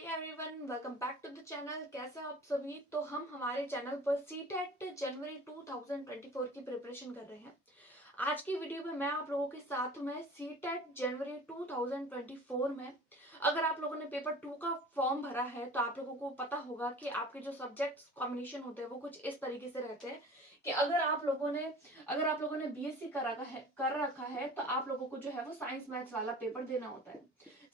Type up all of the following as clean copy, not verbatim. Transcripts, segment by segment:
Everyone, welcome back to the channel. कैसे हैं आप सभी। तो हम हमारे चैनल पर सीटेट जनवरी 2024 की प्रिपरेशन कर रहे हैं। आज की वीडियो में मैं आप लोगों के साथ में सीटेट जनवरी 2024 में अगर आप लोगों ने पेपर 2 का फॉर्म भरा है तो आप लोगों को पता होगा कि आपके जो सब्जेक्ट्स कॉम्बिनेशन होते हैं वो कुछ इस तरीके से रहते हैं कि अगर आप लोगों ने बीएससी कर रखा है तो आप लोगों को जो है वो साइंस मैथ्स वाला पेपर देना होता है।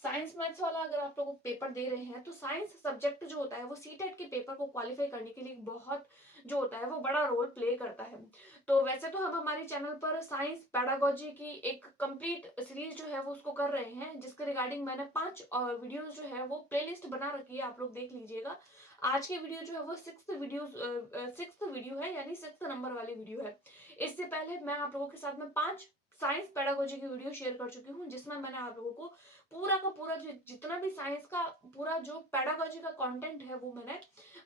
साइंस मैथ्स वाला अगर आप लोग पेपर दे रहे हैं तो साइंस सब्जेक्ट जो होता है वो सीटेट के पेपर को क्वालिफाई करने के लिए बहुत जो होता है वो बड़ा रोल प्ले करता है। तो वैसे तो हम हमारे चैनल पर साइंस पैडागोजी की एक कंप्लीट सीरीज जो है वो उसको कर रहे हैं, जिसके रिगार्डिंग मैंने 5 वीडियोस जो है वो प्लेलिस्ट बना रखी है, आप लोग देख लीजिएगा। आज की वीडियो जो है वो सिक्स्थ वीडियो है, यानी सिक्स्थ नंबर वाली वीडियो है। इससे पहले मैं आप लोगों के साथ में 5 साइंस पैडागोजी की वीडियो शेयर कर चुकी हूँ, जिसमें मैंने आप लोगों को पूरा का पूरा जितना भी साइंस का पूरा जो पैडागोजी का कंटेंट है वो मैंने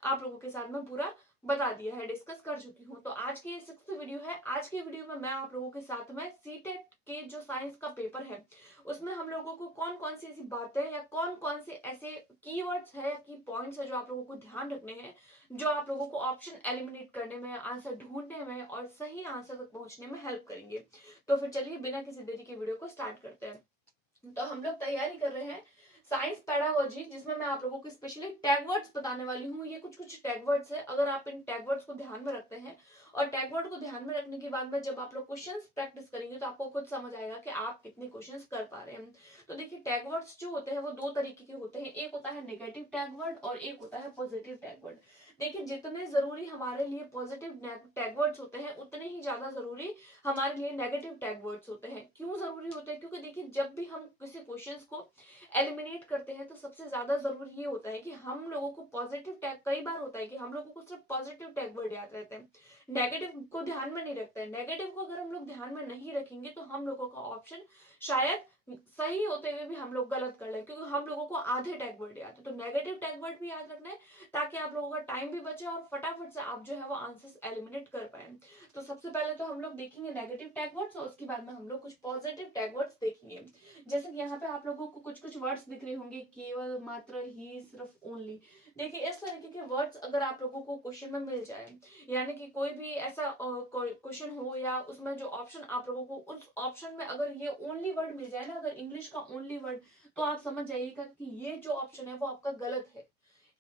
आप लोगों के साथ में पूरा बता दिया है, डिस्कस कर चुकी हूँ। तो आज की ये सिक्स्थ वीडियो है। आज की वीडियो में मैं आप लोगों के साथ में सीटेट के जो साइंस का पेपर है उसमें हम लोगों को कौन कौन सी ऐसी बातें या कौन कौन से ऐसे कीवर्ड्स है, की पॉइंट्स है जो आप लोगों को ध्यान रखने हैं, जो आप लोगों को ऑप्शन एलिमिनेट करने में, आंसर ढूंढने में और सही आंसर तक पहुंचने में हेल्प करेंगे। तो फिर चलिए बिना किसी देरी के वीडियो को स्टार्ट करते हैं। तो हम लोग तैयारी कर रहे हैं साइंस पैडागोजी, जिसमें मैं आप लोगों को स्पेशली टैग वर्ड्स बताने वाली हूँ। ये कुछ कुछ टैग वर्ड्स है, अगर आप इन टैग वर्ड्स को ध्यान में रखते हैं और टैग वर्ड को ध्यान में रखने के बाद में जब आप लोग क्वेश्चंस प्रैक्टिस करेंगे तो आपको खुद समझ आएगा कि आप कितने क्वेश्चंस कर पा रहे हैं। तो देखिए, टैग वर्ड्स जो होते हैं वो दो तरीके के होते हैं, एक होता है नेगेटिव टैग वर्ड और एक होता है पॉजिटिव टैग वर्ड। देखिए, जितने जरूरी हमारे लिए पॉजिटिव टैग वर्ड्स होते हैं उतने ही ज्यादा जरूरी हमारे लिए नेगेटिव टैग वर्ड्स होते हैं। क्यों जरूरी होते हैं? क्योंकि देखिए, जब भी हम किसी क्वेश्चंस को एलिमिनेट करते हैं तो सबसे ज्यादा जरूरी ये होता है कि हम लोगों को पॉजिटिव टैग, कई बार होता है कि हम लोगों को सिर्फ पॉजिटिव टैग वर्ड याद रहते हैं, नेगेटिव को ध्यान में नहीं रखते हैं। नेगेटिव को अगर हम लोग ध्यान में नहीं रखेंगे तो हम लोगों का ऑप्शन शायद सही होते हुए भी हम लोग गलत कर ले, क्योंकि हम लोगों को आधे टैग वर्ड याद है। तो नेगेटिव टैग वर्ड भी याद रखना है ताकि आप लोगों का टाइम भी बचे और फटाफट से आप जो है वो आंसर्स एलिमिनेट कर पाए। तो सबसे पहले तो हम लोग देखेंगे नेगेटिव टैग वर्ड्स और उसके बाद में हम लोग कुछ पॉजिटिव टैग वर्ड्स देखेंगे। जैसे कि यहाँ पे आप लोगों को कुछ कुछ वर्ड्स दिख रहे होंगे, केवल, मात्र, ही, सिर्फ, ओनली। देखिए, इस तरीके के वर्ड्स अगर आप लोगों को क्वेश्चन में मिल जाए, यानी कि कोई भी ऐसा क्वेश्चन हो या उसमें जो ऑप्शन आप लोगों को उस ऑप्शन में अगर ये ओनली वर्ड मिल जाए ना, अगर इंग्लिश का ओनली वर्ड, तो आप समझ जाइएगा कि ये जो ऑप्शन है वो आपका गलत है।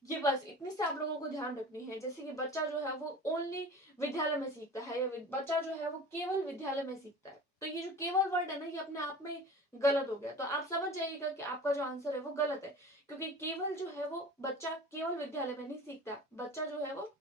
ये बस इतनी से आप लोगों को ध्यान रखनी है। जैसे कि बच्चा जो है वो ओनली विद्यालय में सीखता है, या बच्चा जो है वो केवल विद्यालय में सीखता है, तो ये जो केवल वर्ड है ना, ये अपने आप में गलत हो गया। तो आप समझ जाइएगा कि आपका जो आंसर है वो गलत है, क्योंकि केवल जो है वो बच्चा केवल विद्यालय में नहीं सीखता। बच्चा जो है वो,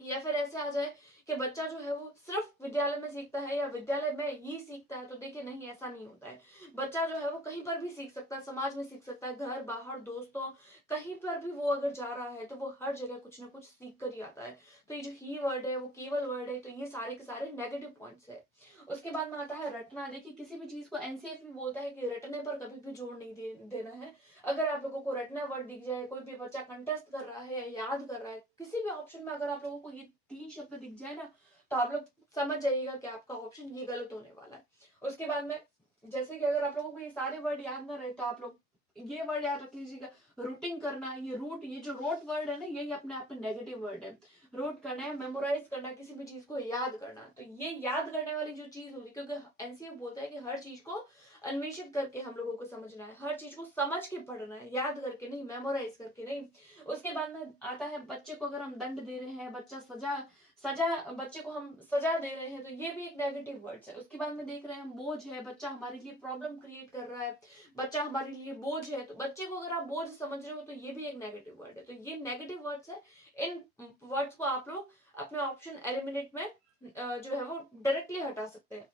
या फिर ऐसे आ जाए कि बच्चा जो है वो सिर्फ विद्यालय में सीखता है या विद्यालय में ही सीखता है, तो देखिए नहीं, ऐसा नहीं होता है। बच्चा जो है वो कहीं पर भी सीख सकता है, समाज में सीख सकता है, घर बाहर दोस्तों, कहीं पर भी वो अगर जा रहा है तो वो हर जगह कुछ ना कुछ सीख कर ही आता है। तो ये जो ही वर्ड है वो केवल वर्ड है, तो ये सारे के सारे नेगेटिव पॉइंट्स है। उसके बाद में आता है रटना। देखिए, किसी भी चीज को एनसीएफ भी बोलता है कि रटने पर कभी भी जोर नहीं देना है। अगर आप लोगों को रटना वर्ड दिख जाए, कोई भी बच्चा कंटेस्ट कर रहा है, याद कर रहा है, किसी भी ऑप्शन में अगर आप लोगों को ये 3 शब्द दिख जाए ना, तो आप लोग समझ जाइएगा कि आपका ऑप्शन ये गलत होने वाला है। उसके बाद में, जैसे कि अगर आप लोगों को ये सारे वर्ड याद ना रहे तो आप लोग ये वर्ड याद रख लीजिएगा, रूटिंग करना। ये रूट, ये जो रोट वर्ड है ना, यही अपने आप में नेगेटिव वर्ड है। रूट करना है, मेमोराइज करना, किसी भी चीज को याद करना। तो ये याद करने वाली जो चीज होती है, क्योंकि एनसीएफ बोलता है कि हर चीज को अन्वेषित करके हम लोगों को समझना है, हर चीज को समझ के पढ़ना है, याद करके नहीं, मेमोराइज करके नहीं। उसके बाद में आता है बच्चे को अगर हम दंड दे रहे हैं, बच्चा सजा सजा बच्चे को हम सजा दे रहे हैं, तो ये भी एक नेगेटिव वर्ड्स है। उसके बाद में देख रहे हैं हम बोझ है, बच्चा हमारे लिए प्रॉब्लम क्रिएट कर रहा है, बच्चा हमारे लिए बोझ है, तो बच्चे को अगर आप बोझ समझ रहे हो तो ये भी एक नेगेटिव वर्ड है। तो ये नेगेटिव वर्ड्स है। इन वर्ड्स को आप लोग अपने ऑप्शन एलिमिनेट में जो है वो डायरेक्टली हटा सकते हैं।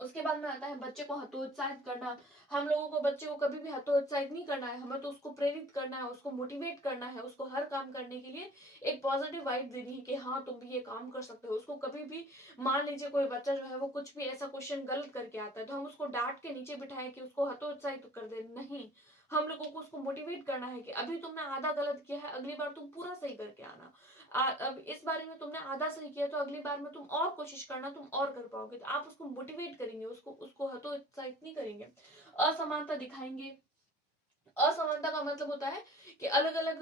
उसके बाद में आता है बच्चे को हतोत्साहित करना। हम लोगों को बच्चे को कभी भी हतोत्साहित नहीं करना है, हमें तो उसको प्रेरित करना है, उसको मोटिवेट करना है, उसको हर काम करने के लिए एक पॉजिटिव वाइब देनी है कि हाँ तुम भी ये काम कर सकते हो। उसको कभी भी, मान लीजिए कोई बच्चा जो है वो कुछ भी ऐसा क्वेश्चन गलत करके आता है, तो हम उसको डांट के नीचे बिठाएं कि उसको हतोत्साहित कर दे, नहीं। हम लोगों को उसको मोटिवेट करना है कि अभी तुमने आधा गलत किया है, अगली बार तुम पूरा सही करके आना। अब इस बारे में तुमने आधा सही किया तो अगली बार में तुम और कोशिश करना, तुम और कर पाओगे। तो आप उसको मोटिवेट करेंगे, उसको उसको हतोत्साहित नहीं करेंगे। असमानता दिखाएंगे, असमानता का मतलब होता है कि अलग-अलग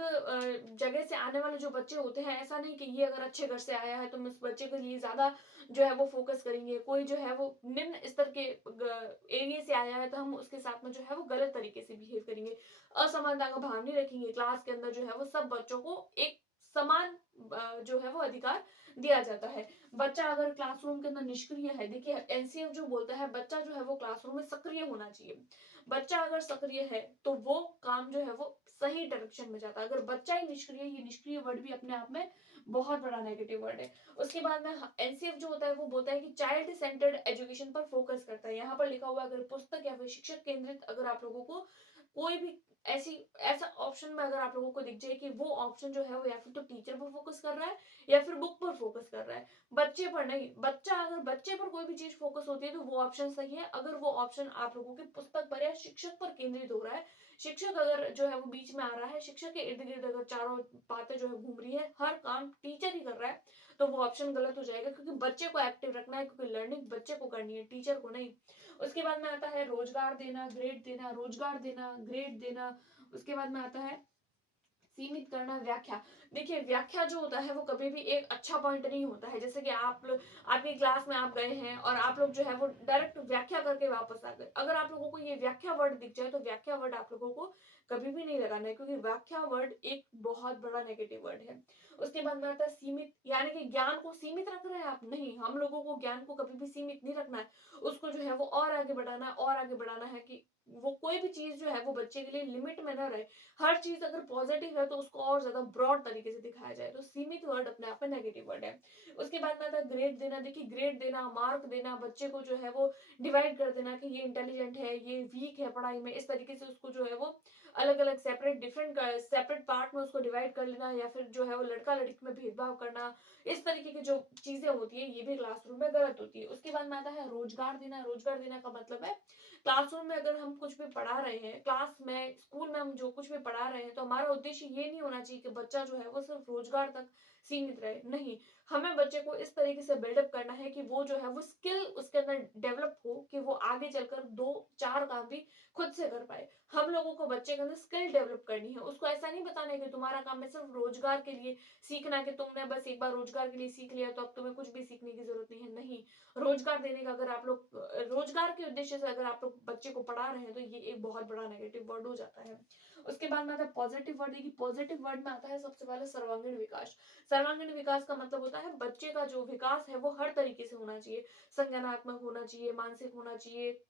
जगह से आने वाले जो बच्चे होते हैं, ऐसा नहीं कि ये अगर अच्छे घर से आया है तो हम उस बच्चे के लिए ज़्यादा जो है वो फ़ोकस करेंगे। कोई जो है वो निम्न स्तर के एरिया से आया है तो हम उसके साथ में जो है वो गलत तरीके से बिहेव करेंगे। असमानता का भाव नहीं रखेंगे। क्लास के अंदर जो है वो सब बच्चों को एक समान जो है वो अधिकार दिया जाता है। बच्चा अगर क्लासरूम के अंदर निष्क्रिय है, देखिए एनसीएफ जो बोलता है बच्चा जो है वो क्लासरूम में सक्रिय होना चाहिए। बच्चा अगर सक्रिय है तो वो काम जो है वो सही डायरेक्शन में जाता है। अगर बच्चा ही निष्क्रिय, ये निष्क्रिय वर्ड भी अपने आप में बहुत बड़ा नेगेटिव वर्ड है। उसके बाद में एनसीएफ जो होता है वो बोलता है कि चाइल्ड सेंटर्ड एजुकेशन पर फोकस करता है। यहाँ पर लिखा हुआ अगर पुस्तक या फिर शिक्षक केंद्रित अगर आप लोगों को कोई भी ऐसी ऐसा ऑप्शन में अगर आप लोगों को दिख जाए कि वो ऑप्शन जो है वो या फिर तो टीचर पर फोकस कर रहा है या फिर बुक पर फोकस कर रहा है, बच्चे पर नहीं। बच्चा अगर बच्चे पर कोई भी चीज फोकस होती है तो वो ऑप्शन सही है। अगर वो ऑप्शन आप लोगों के पुस्तक पर या शिक्षक पर केंद्रित हो रहा है, शिक्षक अगर जो है वो बीच में आ रहा है, शिक्षक के इर्द गिर्द अगर चारों बातें जो है घूम रही है, हर काम टीचर ही कर रहा है, तो वो ऑप्शन गलत हो जाएगा। क्योंकि बच्चे को एक्टिव रखना है, क्योंकि लर्निंग बच्चे को करनी है, टीचर को नहीं। उसके बाद में आता है रोजगार देना, ग्रेड देना, रोजगार देना, ग्रेड देना। उसके बाद में आता है सीमित करना, व्याख्या। देखिए व्याख्या जो होता है वो कभी भी एक अच्छा पॉइंट नहीं होता है। जैसे कि आप लोग आपकी क्लास में आप गए हैं और आप लोग जो है वो डायरेक्ट व्याख्या करके वापस आ गए, अगर आप लोगों को ये व्याख्या वर्ड दिख जाए तो व्याख्या वर्ड आप लोगों को कभी भी नहीं लगाना है, क्योंकि व्याख्या वर्ड एक बहुत बड़ा नेगेटिव वर्ड है। उसके बाद में आता है सीमित, यानी कि ज्ञान को सीमित रख रहे हैं आप, नहीं, हम लोगों को ज्ञान को कभी भी सीमित नहीं रखना है। उसको जो है वो और आगे बढ़ाना है, और आगे बढ़ाना है कि वो कोई भी चीज जो है वो बच्चे के लिए लिमिट में ना रहे। हर चीज अगर पॉजिटिव है तो उसको और ज्यादा ब्रॉड तरीके से दिखाया जाए। तो सीमित वर्ड अपने आप में नेगेटिव वर्ड है। उसके बाद में आता है ग्रेड देना। देखिए ग्रेड देना, मार्क देना, बच्चे को जो है वो डिवाइड कर देना कि ये इंटेलिजेंट है, ये वीक है पढ़ाई में, इस तरीके से उसको जो है वो अलग अलग सेपरेट डिफरेंट सेपरेट पार्ट में उसको डिवाइड कर लेना, या फिर जो है वो लड़का लड़की में भेदभाव करना, इस तरीके की जो चीजें होती है ये भी क्लासरूम में गलत होती है। उसके बाद में आता है रोजगार देना। रोजगार देना का मतलब है क्लासरूम में अगर हम कुछ भी पढ़ा रहे हैं, क्लास में स्कूल में हम जो कुछ भी पढ़ा रहे हैं, तो हमारा उद्देश्य ये नहीं होना चाहिए कि बच्चा जो है वो सिर्फ रोजगार तक सीमित रहे। नहीं, हमें बच्चे को इस तरीके से बिल्डअप करना है कि वो जो है वो स्किल उसके अंदर डेवलप हो, कि वो आगे चलकर दो चार काम भी खुद से कर पाए। हम लोगों को बच्चे के अंदर स्किल डेवलप करनी है। उसको ऐसा नहीं बताना है कि तुम्हारा काम है सिर्फ रोजगार के लिए सीखना, कि तुमने बस एक बार रोजगार के लिए सीख लिया तो अब तुम्हें कुछ भी सीखने की जरूरत नहीं है। नहीं, रोजगार देने का अगर आप लोग रोजगार के उद्देश्य से अगर आप लोग बच्चे को पढ़ा रहे हैं तो ये एक बहुत बड़ा नेगेटिव वर्ड हो जाता है। उसके बाद में आता है पॉजिटिव वर्ड। देखिए पॉजिटिव वर्ड में आता है सबसे पहले सर्वांगीण विकास। सर्वांगीण विकास का मतलब होता है बच्चे का जो विकास है वो हर तरीके से होना चाहिए। संज्ञानात्मक होना चाहिए, मानसिक होना चाहिए,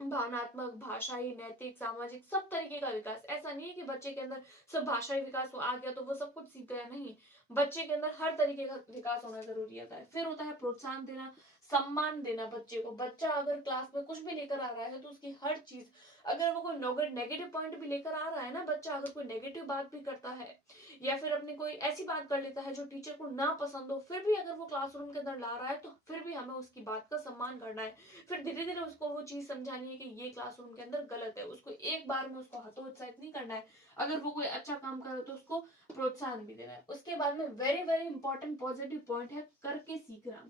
भावनात्मक, भाषाई, नैतिक, सामाजिक, सब तरीके का विकास। ऐसा नहीं है कि बच्चे के अंदर सिर्फ भाषाई विकास आ गया तो वो सब कुछ सीख गया, नहीं। बच्चे के अंदर हर तरीके का विकास होना जरूरी होता है। फिर होता है प्रोत्साहन देना, सम्मान देना बच्चे को। बच्चा अगर क्लास में कुछ भी लेकर आ रहा है तो उसकी हर चीज, अगर वो कोई नेगेटिव पॉइंट भी लेकर आ रहा है ना, बच्चा अगर कोई नेगेटिव बात भी करता है या फिर अपनी कोई ऐसी बात कर लेता है जो टीचर को ना पसंद हो, फिर भी अगर वो क्लासरूम के अंदर ला रहा है तो फिर भी हमें उसकी बात का सम्मान करना है। फिर धीरे धीरे उसको वो चीज समझानी है कि ये क्लासरूम के अंदर गलत है। उसको एक बार में उसको हतोत्साहित नहीं करना है। अगर वो कोई अच्छा काम करे तो उसको प्रोत्साहन भी देना है। उसके बाद में very very important positive point है करके सीखना।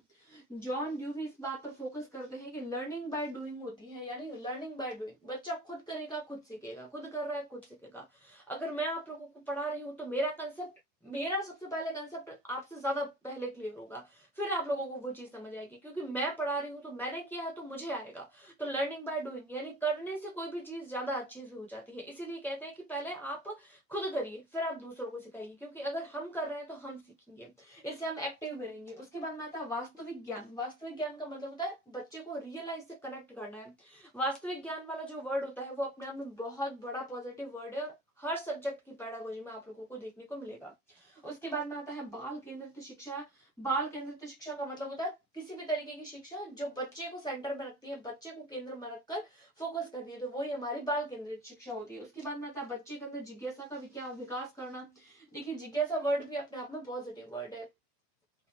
जॉन ड्यूवी इस बात पर फोकस करते हैं कि लर्निंग बाय डूइंग होती है, यानी लर्निंग बाय डूइंग। बच्चा खुद करेगा, खुद सीखेगा, खुद कर रहा है खुद सीखेगा। अगर मैं आप लोगों को पढ़ा रही हूँ तो मेरा सबसे पहले कंसेप्ट आपसे ज्यादा पहले क्लियर होगा, फिर आप लोगों को वो चीज समझ आएगी। क्योंकि मैं पढ़ा रही हूँ तो मैंने किया है तो मुझे आएगा। तो लर्निंग बाय डूइंग, यानी करने से कोई भी चीज ज्यादा अच्छी से हो जाती है। इसीलिए कहते हैं कि पहले आप खुद करिए फिर आप दूसरों को सिखाइए, क्योंकि अगर हम कर रहे हैं तो हम सीखेंगे, इससे हम एक्टिव भी रहेंगे। उसके बाद में आता है वास्तविक ज्ञान। वास्तविक ज्ञान का मतलब होता है बच्चे को रियलाइज से कनेक्ट करना है। वास्तविक ज्ञान वाला जो वर्ड होता है वो अपने आप में बहुत बड़ा पॉजिटिव वर्ड है, और हर सब्जेक्ट की पेडागोजी में आप लोगों को देखने को मिलेगा। उसके बाद में आता है बाल केंद्रित शिक्षा। बाल केंद्रित शिक्षा का मतलब होता है किसी भी तरीके की शिक्षा जो बच्चे को सेंटर में रखती है, बच्चे को केंद्र में रखकर फोकस करती है, तो वही हमारी बाल केंद्रित शिक्षा होती है। उसके बाद में आता है बच्चे के अंदर जिज्ञासा का विकास करना। देखिए जिज्ञासा वर्ड भी अपने आप में पॉजिटिव वर्ड है।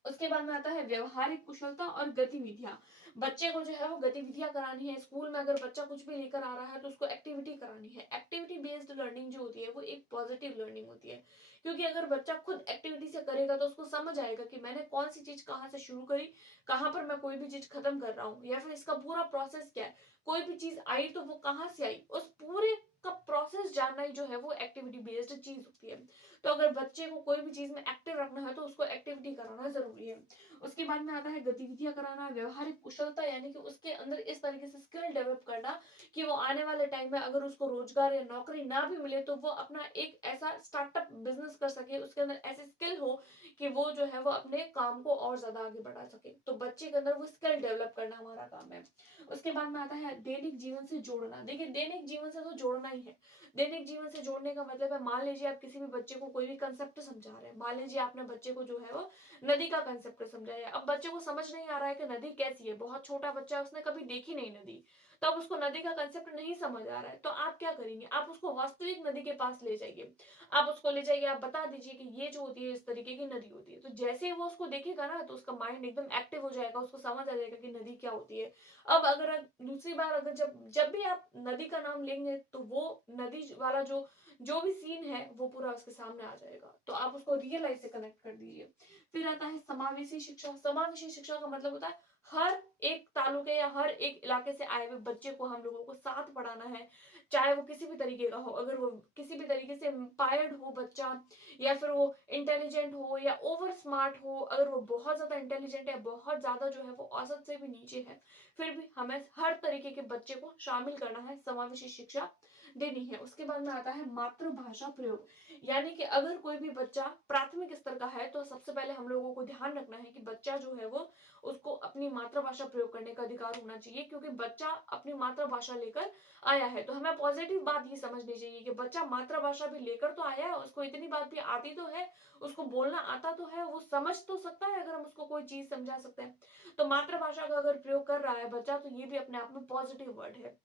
उसके बाद में आता है व्यवहारिक कुशलता और गतिविधियां। बच्चे को जो है वो गतिविधियां करानी है। स्कूल में अगर बच्चा कुछ भी लेकर आ रहा है तो उसको एक्टिविटी करानी है। एक्टिविटी बेस्ड लर्निंग जो होती है वो एक पॉजिटिव लर्निंग होती है, क्योंकि अगर बच्चा खुद एक्टिविटी से करेगा तो उसको समझ आएगा कि मैंने कौन सी चीज कहाँ से शुरू करी, कहाँ पर मैं कोई भी चीज खत्म कर रहा हूँ, या फिर इसका पूरा प्रोसेस क्या है। कोई भी चीज आई तो वो कहाँ से आई, उस पूरे उसका प्रोसेस जानना ही जो है वो एक्टिविटी बेस्ड चीज होती है। तो अगर बच्चे को कोई भी चीज में एक्टिव रखना है तो उसको एक्टिविटी कराना जरूरी है। उसके बाद में आता है गतिविधियां कराना, व्यवहारिक कुशलता, यानी कि उसके अंदर इस तरीके से स्किल डेवलप करना कि वो आने वाले टाइम में अगर उसको रोजगार या नौकरी ना भी मिले तो वो अपना एक ऐसा स्टार्टअप बिजनेस कर सके, उसके अंदर ऐसी स्किल हो कि वो जो है वो अपने काम को और ज्यादा आगे बढ़ा सके। तो बच्चे के अंदर वो स्किल डेवलप करना हमारा काम है। उसके बाद में आता है दैनिक जीवन से जोड़ना। देखिए दैनिक जीवन से तो जोड़ना ही है। दैनिक जीवन से जोड़ने का मतलब है, मान लीजिए आप किसी भी बच्चे को कोई भी कंसेप्ट समझा रहे हैं, मान लीजिए आपने बच्चे को जो है वो नदी का कंसेप्ट समझाया, अब बच्चे को समझ नहीं आ रहा है कि नदी कैसी है, बहुत छोटा बच्चा है, उसने कभी देखी नहीं नदी, तो अब उसको नदी का कंसेप्ट नहीं समझ आ रहा है, तो आप क्या करेंगे, आप उसको वास्तविक नदी के पास ले जाइए। आप उसको ले जाइए, आप बता दीजिए कि ये जो होती है इस तरीके की नदी होती है, तो जैसे ही वो उसको देखेगा ना तो उसका माइंड एकदम एक्टिव हो जाएगा, उसको समझ आ जाएगा कि नदी क्या होती है। अब अगर दूसरी बार अगर जब जब भी आप नदी का नाम लेंगे तो वो नदी वाला जो जो भी सीन है वो पूरा उसके सामने आ जाएगा, तो आप उसको रियल लाइफ से कनेक्ट कर दीजिए। फिर आता है समावेशी शिक्षा। समावेशी शिक्षा का मतलब होता है हर एक तालुके या हर एक इलाके से आए हुए बच्चे को हम लोगों को साथ पढ़ाना है, चाहे वो किसी भी तरीके का हो, अगर वो किसी भी तरीके से इंस्पायर्ड हो बच्चा, या फिर वो इंटेलिजेंट हो या ओवर स्मार्ट हो, अगर वो बहुत ज्यादा इंटेलिजेंट है, बहुत ज्यादा जो है वो औसत से भी नीचे है, फिर भी हमें हर तरीके के बच्चे को शामिल करना है, समावेशी शिक्षा देनी है। उसके बाद में आता है मातृभाषा प्रयोग, यानी कि अगर कोई भी बच्चा प्राथमिक स्तर का है तो सबसे पहले हम लोगों को ध्यान रखना है कि बच्चा जो है वो उसको अपनी मातृभाषा प्रयोग करने का अधिकार होना चाहिए, क्योंकि बच्चा अपनी मातृभाषा लेकर आया है। तो हमें पॉजिटिव बात ये समझनी चाहिए कि बच्चा मातृभाषा भी लेकर तो आया है, उसको इतनी बात भी आती तो है, उसको बोलना आता तो है, वो समझ तो सकता है अगर हम उसको कोई चीज समझा सकते हैं। तो मातृभाषा का अगर प्रयोग कर रहा है बच्चा तो ये भी अपने आप में पॉजिटिव वर्ड है।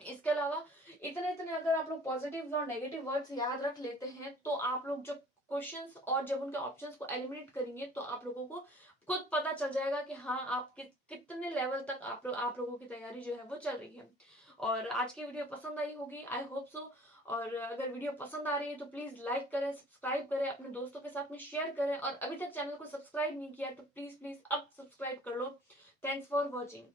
इसके अलावा इतने इतने अगर आप लोग पॉजिटिव और नेगेटिव वर्ड्स याद रख लेते हैं तो आप लोग जब क्वेश्चंस और जब उनके ऑप्शंस को एलिमिनेट करेंगे तो आप लोगों को खुद पता चल जाएगा कि हाँ आप कितने लेवल तक आप लोगों की तैयारी जो है वो चल रही है। और आज की वीडियो पसंद आई होगी, आई होप सो। और अगर वीडियो पसंद आ रही है तो प्लीज लाइक करें, सब्सक्राइब करें, अपने दोस्तों के साथ में शेयर करें, और अभी तक चैनल को सब्सक्राइब नहीं किया तो प्लीज प्लीज अब सब्सक्राइब कर लो। Thanks for watching.